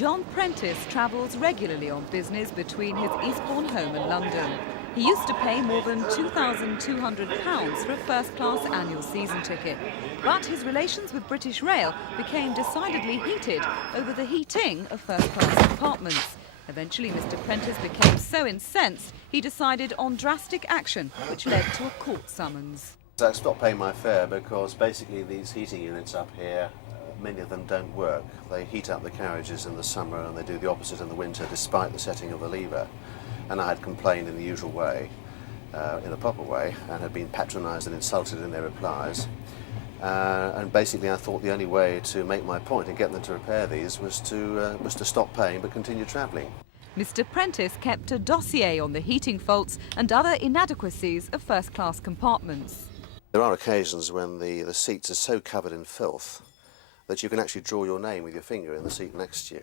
John Prentice travels regularly on business between his Eastbourne home and London. He used to pay more than £2,200 for a first-class annual season ticket. But his relations with British Rail became decidedly heated over the heating of first-class compartments. Eventually, Mr. Prentice became so incensed, he decided on drastic action, which led to a court summons. I stopped paying my fare because basically these heating units up here, many of them don't work. They heat up the carriages in the summer and they do the opposite in the winter despite the setting of the lever. And I had complained in the usual way, in the proper way, and had been patronised and insulted in their replies. And basically I thought the only way to make my point and get them to repair these was to stop paying but continue travelling. Mr. Prentice kept a dossier on the heating faults and other inadequacies of first-class compartments. There are occasions when the seats are so covered in filth that you can actually draw your name with your finger in the seat next to you.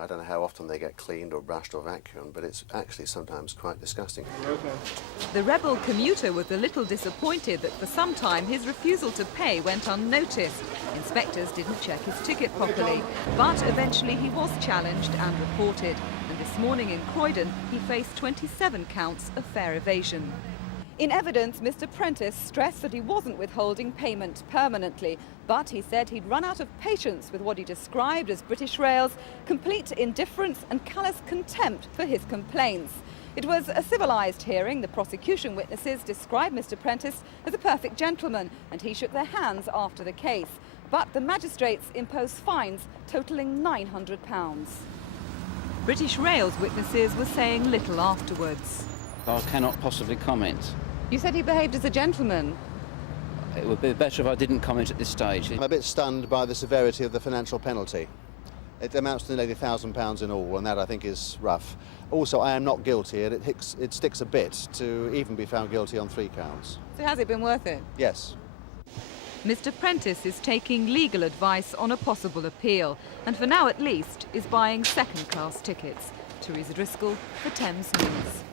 I don't know how often they get cleaned or brushed or vacuumed, but it's actually sometimes quite disgusting. The rebel commuter was a little disappointed that for some time his refusal to pay went unnoticed. Inspectors didn't check his ticket properly, but eventually he was challenged and reported. And this morning in Croydon, he faced 27 counts of fare evasion. In evidence, Mr. Prentice stressed that he wasn't withholding payment permanently, but he said he'd run out of patience with what he described as British Rail's complete indifference and callous contempt for his complaints. It was a civilised hearing. The prosecution witnesses described Mr. Prentice as a perfect gentleman, and he shook their hands after the case. But the magistrates imposed fines totalling £900. British Rail's witnesses were saying little afterwards. I cannot possibly comment. You said he behaved as a gentleman. It would be better if I didn't comment at this stage. I'm a bit stunned by the severity of the financial penalty. It amounts to nearly £1,000 in all, and that I think is rough. Also, I am not guilty, and it sticks a bit to even be found guilty on 3 counts. So has it been worth it? Yes. Mr. Prentice is taking legal advice on a possible appeal, and for now at least is buying second-class tickets. Teresa Driscoll, The Thames News.